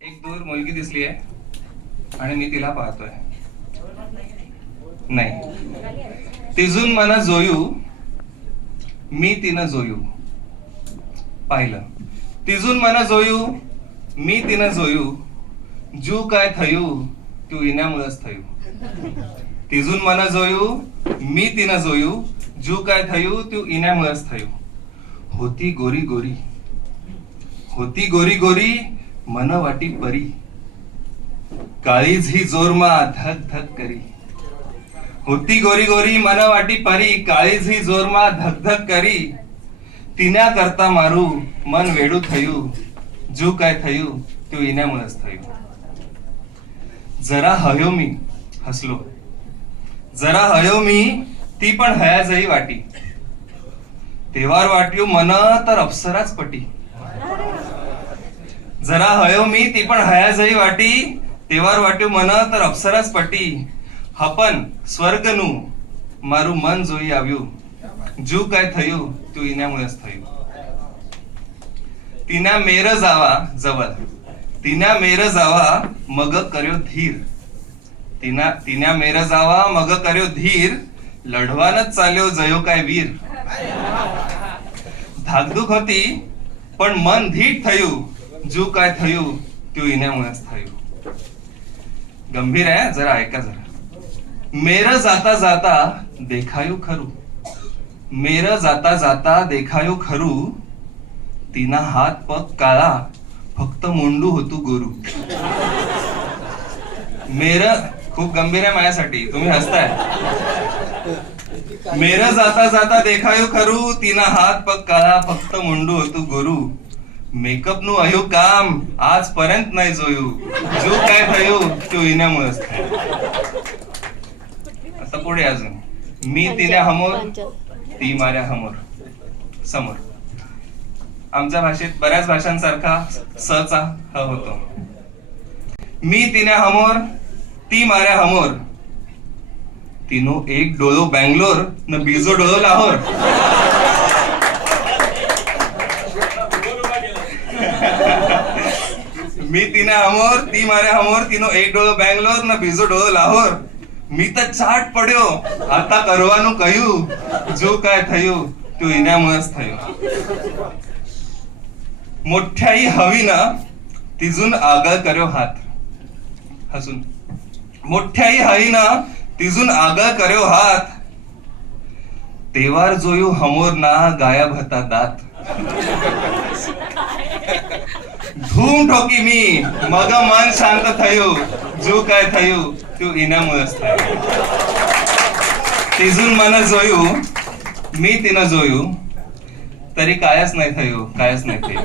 एक दूर मुलगी दिसली आहे आणि मी तिला पाहतोय. नाही, तिजून मना जोयू मी तिनं जोयू पाहिलं. तिजून मना जोयू मी तिनं जोयू जू काय थयू तू इनामुळंच थयू. तिजून मना जोयू मी तिनं जोयू जू काय थयू तू इनामुळंच थयू. होती गोरी गोरी होती गोरी गोरी मन वाटी परी काळीज ही जोरमा धक धक करी. होती गोरी गोरी मन वाटी परी काळीज ही जोरमा धक धक करी. तिन्या करता मारू मन वेडू थयू जू काय थयू तू इन्यामुळेच थयू. जरा हयो मी हसलो जरा हयो मी ती पण हयाजही वाटी. तेवार वाट्यू मन तर अप्सराच पटी. जरा हयो मी ती पण हयाजही वाटी. तेवार वाट्यू मन तर अप्सराच पटी. हपन स्वर्गनु मारू मन जोई आव्यू जू काय थयू तू इन्यामुळेच थयू. तिना मेर जावा जवळ तिना मेर जावा मग कर्यो धीर. तिना मेर जावा मग कर्यो धीर लढवानच चाल्यो जयो काय वीर. धाकधूक होती पण मन धीट थयू जू काय थयू तू इन्यामुळेच थयू. गंभीर आहे, जरा ऐका जरा. मेर जाता जाता देखायू खरू मेर जाता जाता देखायू खरू. तिना हात पग काळा फक्त मुंडू होतू गोरू. मेर खूप गंभीर आहे माझ्यासाठी, तुम्ही हसताय. मेर जाता जाता देखायू खरू. तिना हात पग काळा फक्त मुंडू होतू गोरू. मेकअप नु अयो काम आजपर्यंत नाही जोयू जू काय थयू तू इन्यामुळेच थयू. आता पुढे अजून. मी तिने हमोर ती माऱ्या हमोर समोर. आमच्या भाषेत बऱ्याच भाषांसारखा सचा ह होतो. मी तिने हमोर ती माऱ्या हमोर. तिनो एक डोळो बँगलोर न बीजो डोळो लाहोर. मी तिने हमोर ती मारे हमोर. तिनो एक डोळो बँगलोर न बीजो डोळो लाहोर. मी तर चाट पड्यो आता करवानु कयू जो काय थयू तू इन्यामुळेच थयू. मोठ्याही हवी ना तिजून आगळ कर्यो हात हसून. मोठ्याही हवी ना तिजून आगळ कर्यो हात. तेवार जोयू हमोर ना गायब होता दात. धूम ठोकी मी मग मन शांत थयू जू काय थयू तू इन्यामुळेच थयू. तिजून मन जोयू मी तिनं जोयू तरी कायच नाही थयू कायच नाही थयू.